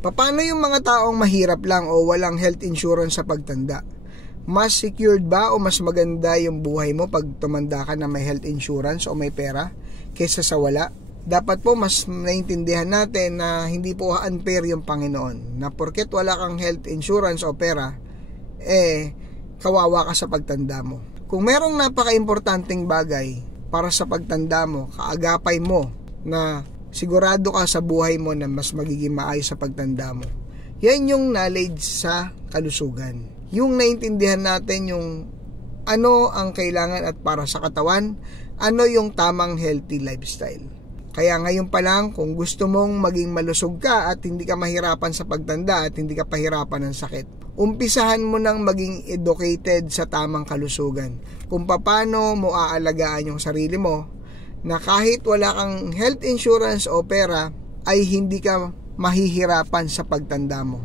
Paano yung mga taong mahirap lang o walang health insurance sa pagtanda? Mas secured ba o mas maganda yung buhay mo pag tumanda ka na may health insurance o may pera kaysa sa wala? Dapat po mas naintindihan natin na hindi po unfair yung Panginoon, na porket wala kang health insurance o pera, kawawa ka sa pagtanda mo. Kung merong napaka-importanting bagay para sa pagtanda mo, kaagapay mo na sigurado ka sa buhay mo na mas magiging maayos sa pagtanda mo, yan yung knowledge sa kalusugan. Yung naintindihan natin yung ano ang kailangan at para sa katawan, ano yung tamang healthy lifestyle. Kaya ngayon pa lang, kung gusto mong maging malusog ka at hindi ka mahirapan sa pagtanda at hindi ka pahirapan ng sakit, umpisahan mo nang maging educated sa tamang kalusugan. Kung paano mo aalagaan yung sarili mo, na kahit wala kang health insurance o pera, ay hindi ka mahihirapan sa pagtanda mo.